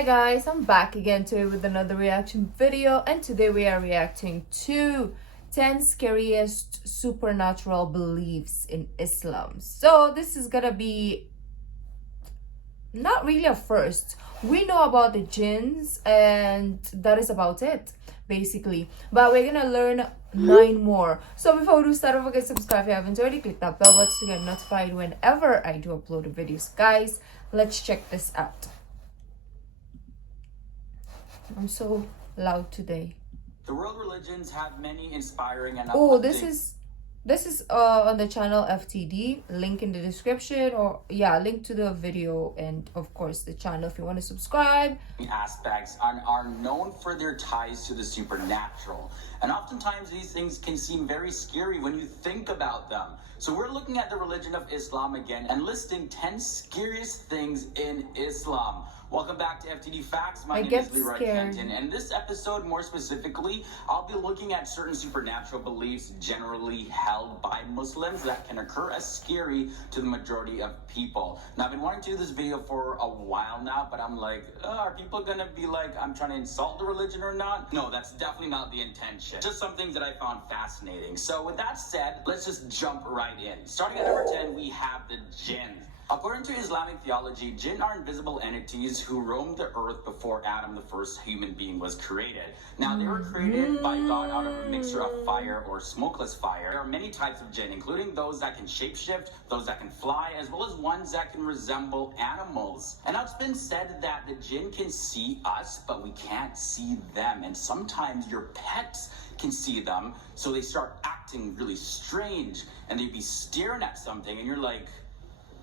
Hi guys, I'm back again today with another reaction video, and today we are reacting to 10 scariest supernatural beliefs in Islam. So this is gonna be not really a first. We know about the jinns and that is about it basically, but we're gonna learn 9 more. So before we start, don't forget to subscribe if you haven't already. Click that bell button to get notified whenever I do upload videos. Guys, let's check this out. I'm so loud today. The world religions have many inspiring and this is on the channel FTD, link in the description, or link to the video and of course the channel if you want to subscribe. Aspects are known for their ties to the supernatural, and oftentimes these things can seem very scary when you think about them. So we're looking at the religion of Islam again and listing 10 scariest things in Islam. Welcome back to FTD Facts. My name is Rukaiya Dagian, and this episode, more specifically, I'll be looking at certain supernatural beliefs generally held by Muslims that can occur as scary to the majority of people. Now, I've been wanting to do this video for a while now, but I'm like, are people gonna be like, I'm trying to insult the religion or not? No, that's definitely not the intention. Just some things that I found fascinating. So with that said, let's just jump right in. Starting at number 10, we have the Jinn. According to Islamic theology, Jinn are invisible entities who roamed the earth before Adam, the first human being, was created. Now, they were created by God out of a mixture of fire or smokeless fire. There are many types of Jinn, including those that can shapeshift, those that can fly, as well as ones that can resemble animals. And now it's been said that the Jinn can see us, but we can't see them. And sometimes your pets can see them, so they start acting really strange, and they'd be staring at something, and you're like,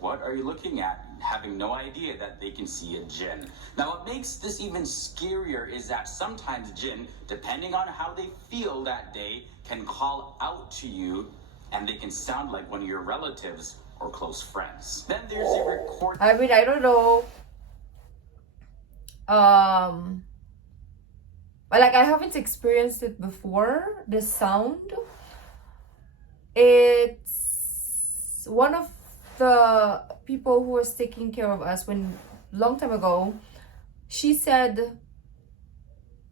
what are you looking at? Having no idea that they can see a jinn. Now, what makes this even scarier is that sometimes jinn, depending on how they feel that day, can call out to you, and they can sound like one of your relatives or close friends. Then there's a record. I mean, I don't know. Like, I haven't experienced it before. The sound. It's one of the people who was taking care of us when long time ago, she said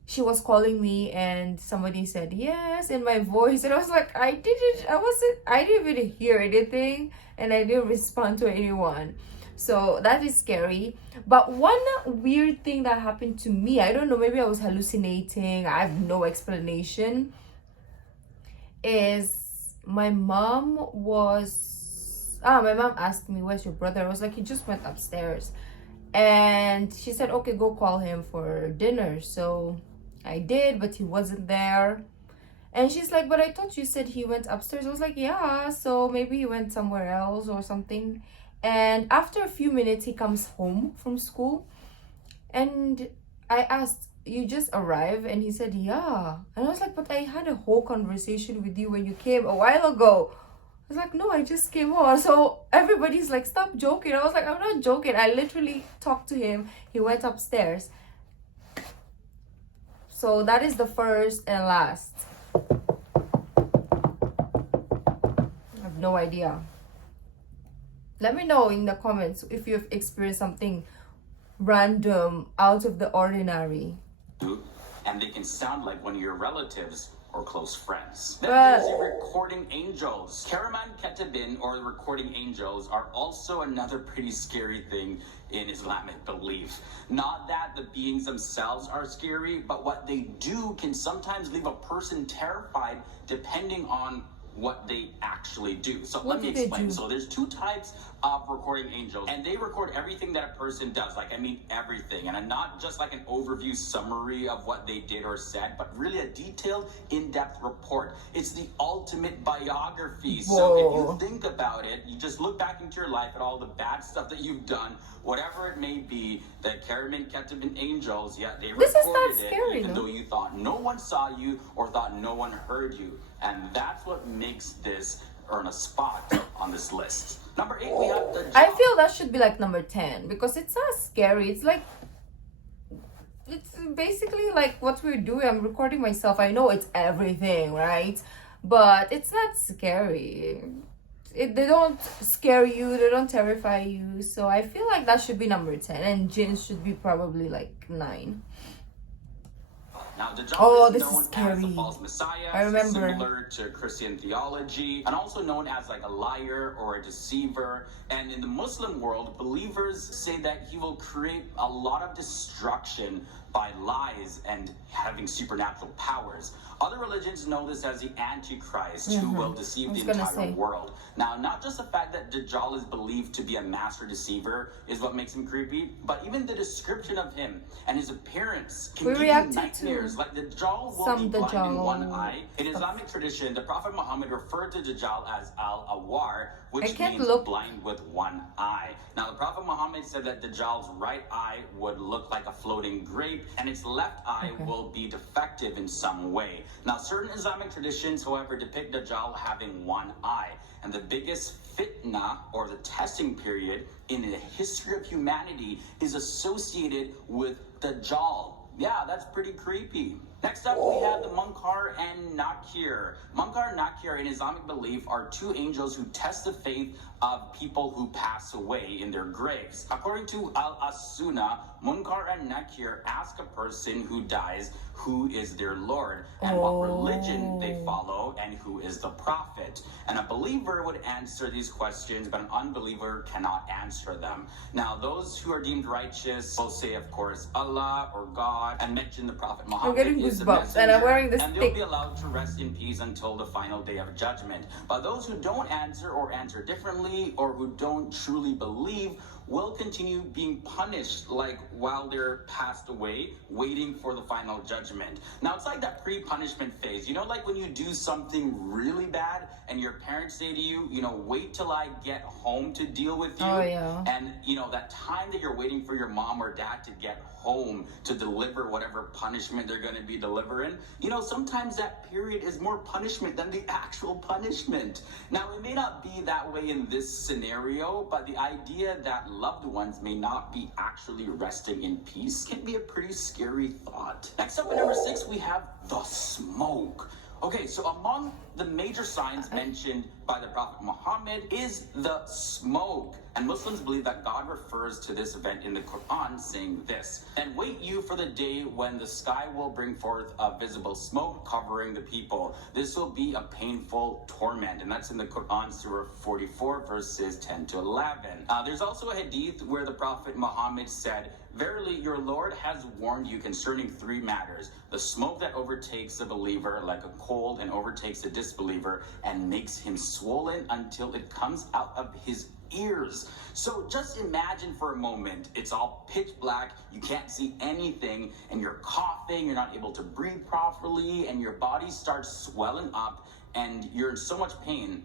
she was calling me and somebody said yes in my voice, and I was like, I didn't even hear anything, and I didn't respond to anyone. So that is scary. But one weird thing that happened to me, I don't know, maybe I was hallucinating, I have no explanation, is my mom asked me, where's your brother? I was like, he just went upstairs. And she said, okay, go call him for dinner. So I did, but he wasn't there. And she's like, but I thought you said he went upstairs. I was like, yeah, so maybe he went somewhere else or something. And after a few minutes, he comes home from school. And I asked, you just arrived? And he said, yeah. And I was like, but I had a whole conversation with you when you came a while ago. I was like, no, I just came on. So everybody's like, stop joking. I was like, I'm not joking. I literally talked to him. He went upstairs. So that is the first and last. I have no idea. Let me know in the comments if you've experienced something random, out of the ordinary. And they can sound like one of your relatives or close friends. Then there's the recording angels. Karaman Ketabin, or the recording angels, are also another pretty scary thing in Islamic belief. Not that the beings themselves are scary, but what they do can sometimes leave a person terrified depending on what they actually do. So let me explain. So there's 2 types of recording angels, and they record everything that a person does. Like, I mean everything, and not just like an overview summary of what they did or said, but really a detailed, in-depth report. It's the ultimate biography. Whoa. So if you think about it, you just look back into your life at all the bad stuff that you've done, whatever it may be. The Karaman Ketabin angels, they recorded it, even though you thought no one saw you or thought no one heard you. And that's what makes this earn a spot on this list. Number 8, we have Dajjal. I feel that should be like number 10 because it's not scary. It's like, it's basically like what we're doing. I'm recording myself. I know it's everything, right? But it's not scary. they don't scare you, they don't terrify you. So I feel like that should be number 10, and Jinn should be probably like 9. Now, Dajjal Oh, is this known is scary. as the false messiah, I remember. similar to Christian theology, and also known as like a liar or a deceiver. And in the Muslim world, believers say that he will create a lot of destruction by lies and having supernatural powers. Other religions know this as the Antichrist, who will deceive the entire world. Now, not just the fact that Dajjal is believed to be a master deceiver is what makes him creepy, but even the description of him and his appearance can give you nightmares. Like Dajjal will be blind in one eye. In Islamic tradition, the Prophet Muhammad referred to Dajjal as Al-Awar, which means blind with one eye. Now, the Prophet Muhammad said that Dajjal's right eye would look like a floating grape, and its left eye will be defective in some way. Now, certain Islamic traditions, however, depict Dajjal having one eye. And the biggest fitna, or the testing period, in the history of humanity is associated with Dajjal. Yeah, that's pretty creepy. Next up, we have the Munkar and Nakir. Munkar and Nakir, in Islamic belief, are two angels who test the faith of people who pass away in their graves. According to Al-As-Sunnah, Munkar and Nakir ask a person who dies who is their Lord and what religion they follow and who is the prophet. And a believer would answer these questions, but an unbeliever cannot answer them. Now, those who are deemed righteous will say, of course, Allah or God, and mention the Prophet Muhammad is the messenger, and I'm wearing this and they'll be allowed to rest in peace until the final day of judgment. But those who don't answer or answer differently, or who don't truly believe, will continue being punished like while they're passed away, waiting for the final judgment. Now, it's like that pre-punishment phase. You know, like when you do something really bad and your parents say to you, you know, wait till I get home to deal with you. And, you know, that time that you're waiting for your mom or dad to get home to deliver whatever punishment they're going to be delivering, you know, sometimes that period is more punishment than the actual punishment. Now, it may not be that way in this scenario, but the idea that loved ones may not be actually resting in peace can be a pretty scary thought. Next up at number 6, we have the smoke. Okay, so among the major signs mentioned by the Prophet Muhammad is the smoke. And Muslims believe that God refers to this event in the Quran saying this: "And wait you for the day when the sky will bring forth a visible smoke covering the people. This will be a painful torment." And that's in the Quran, Surah 44, verses 10 to 11. There's also a hadith where the Prophet Muhammad said, "Verily, your Lord has warned you concerning 3 matters: the smoke that overtakes the believer like a cold and overtakes the disbeliever and makes him swollen until it comes out of his ears." So just imagine for a moment, it's all pitch black, you can't see anything, and you're coughing, you're not able to breathe properly, and your body starts swelling up, and you're in so much pain,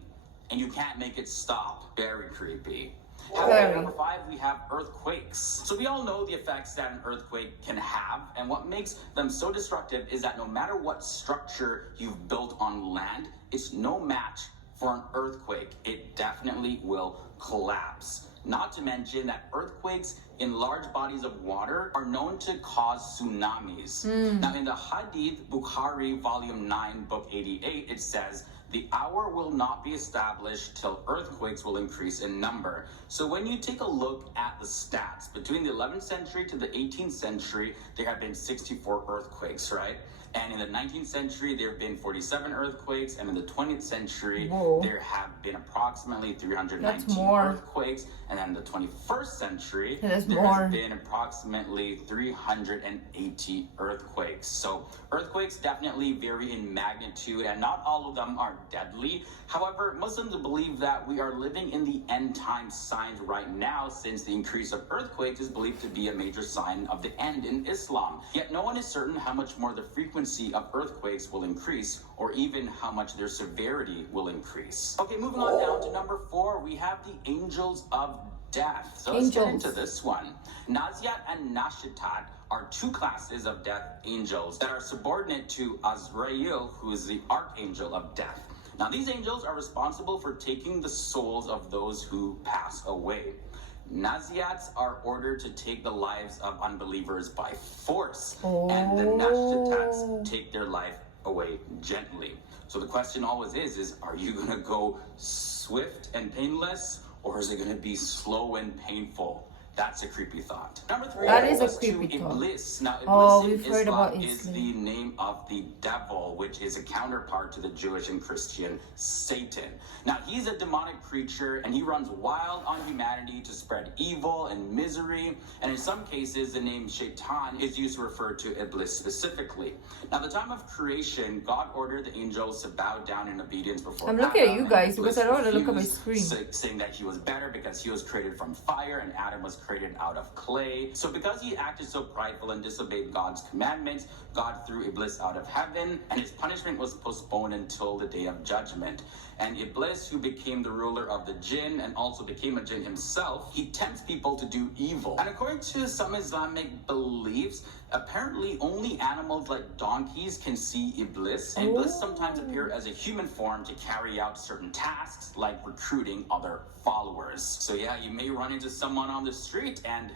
and you can't make it stop. Very creepy. At number 5, we have earthquakes. So we all know the effects that an earthquake can have, and what makes them so destructive is that no matter what structure you've built on land, it's no match for an earthquake. It definitely will collapse. Not to mention that earthquakes in large bodies of water are known to cause tsunamis. Now, in the Hadith, Bukhari, volume 9, book 88, it says, "The hour will not be established till earthquakes will increase in number." So when you take a look at the stats, between the 11th century to the 18th century, there have been 64 earthquakes, right? And in the 19th century, there have been 47 earthquakes. And in the 20th century, there have been approximately 319 earthquakes. And then in the 21st century, there has been approximately 380 earthquakes. So earthquakes definitely vary in magnitude, and not all of them are deadly. However, Muslims believe that we are living in the end time signs right now, since the increase of earthquakes is believed to be a major sign of the end in Islam. Yet no one is certain how much more the frequency of earthquakes will increase, or even how much their severity will increase. Okay, moving on down to number 4, we have the angels of death. So let's get into this one. Naziat and Nashitat are 2 classes of death angels that are subordinate to Azrael, who is the archangel of death. Now, these angels are responsible for taking the souls of those who pass away. Naziats are ordered to take the lives of unbelievers by force, and the Nashitats take their life away gently. So the question always is are you gonna go swift and painless, or is it gonna be slow and painful? That's a creepy thought. Number 3, that is a was creepy to thought. Iblis. Now, We've Iblis heard in about Islam is the name of the devil, which is a counterpart to the Jewish and Christian Satan. Now, he's a demonic creature, and he runs wild on humanity to spread evil and misery. And in some cases, the name Shaitan is used to refer to Iblis specifically. Now, the time of creation, God ordered the angels to bow down in obedience before I'm looking at Adam, you guys and because I don't want to look at my refused, screen. saying that he was better because he was created from fire and Adam was created out of clay. So because he acted so prideful and disobeyed God's commandments, God threw Iblis out of heaven, and his punishment was postponed until the day of judgment. And Iblis, who became the ruler of the Jinn and also became a Jinn himself, he tempts people to do evil. And according to some Islamic beliefs, apparently only animals like donkeys can see Iblis. And Iblis sometimes appear as a human form to carry out certain tasks like recruiting other followers. So yeah, you may run into someone on the street and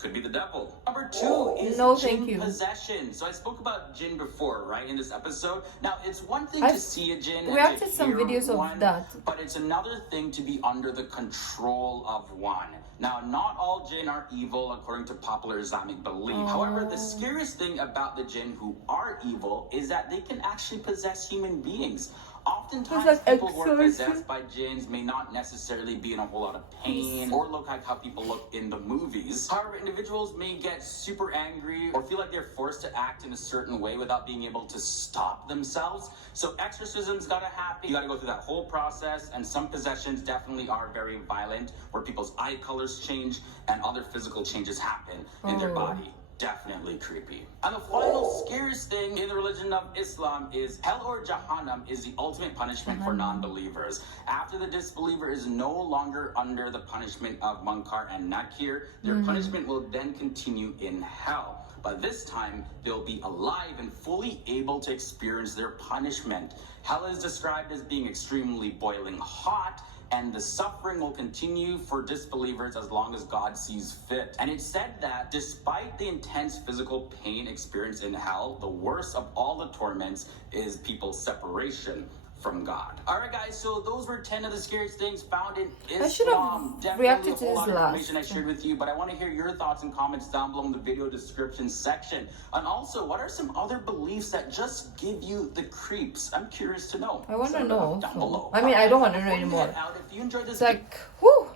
could be the devil. Number 2 is Jinn possession. So I spoke about Jinn before, right, in this episode. Now, it's one thing to see a Jinn and reacted to some hear videos one, of that, but it's another thing to be under the control of one. Now, not all Jinn are evil according to popular Islamic belief. However, the scariest thing about the Jinn who are evil is that they can actually possess human beings. Oftentimes, people who are possessed by jinns may not necessarily be in a whole lot of pain or look like how people look in the movies. However, individuals may get super angry or feel like they're forced to act in a certain way without being able to stop themselves. So exorcisms gotta happen. You gotta go through that whole process, and some possessions definitely are very violent, where people's eye colors change and other physical changes happen in their body. Definitely creepy. And the final scariest thing in the religion of Islam is hell, or Jahannam, is the ultimate punishment for non-believers. After the disbeliever is no longer under the punishment of Munkar and Nakir, their punishment will then continue in hell. But this time, they'll be alive and fully able to experience their punishment. Hell is described as being extremely boiling hot, and the suffering will continue for disbelievers as long as God sees fit. And it's said that despite the intense physical pain experienced in hell, the worst of all the torments is people's separation from God. Alright guys, so those were 10 of the scariest things found in Islam. I should have reacted to this last. Information I shared with you, but I want to hear your thoughts and comments down below in the video description section. And also, what are some other beliefs that just give you the creeps? I'm curious to know. I want to know. Down below. I mean, I don't want to know anymore. If you enjoyed this, it's like, whew.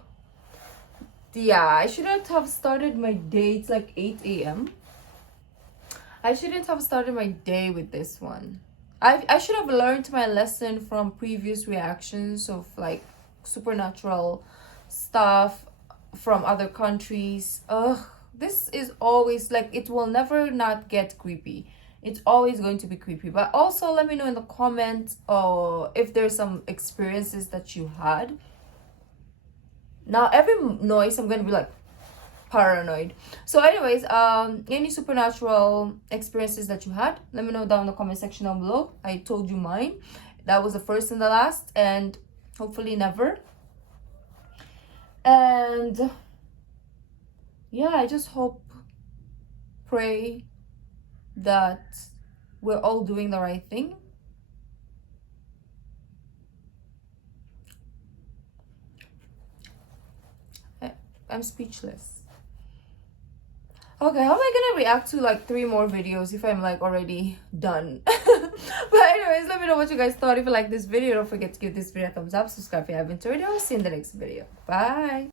Yeah, I shouldn't have started my day. It's like 8 a.m. I shouldn't have started my day with this one. I should have learned my lesson from previous reactions of like supernatural stuff from other countries. This is always like, it will never not get creepy. It's always going to be creepy. But also let me know in the comments if there's some experiences that you had. Now every noise I'm gonna be like paranoid. So anyways, any supernatural experiences that you had, let me know down in the comment section down below. I told you mine. That was the first and the last, and hopefully never. And yeah, I just pray that we're all doing the right thing. I'm speechless. Okay, how am I gonna react to like 3 more videos if I'm like already done? But anyways, let me know what you guys thought. If you like this video, don't forget to give this video a thumbs up, subscribe if you haven't already. I'll see you in the next video. Bye.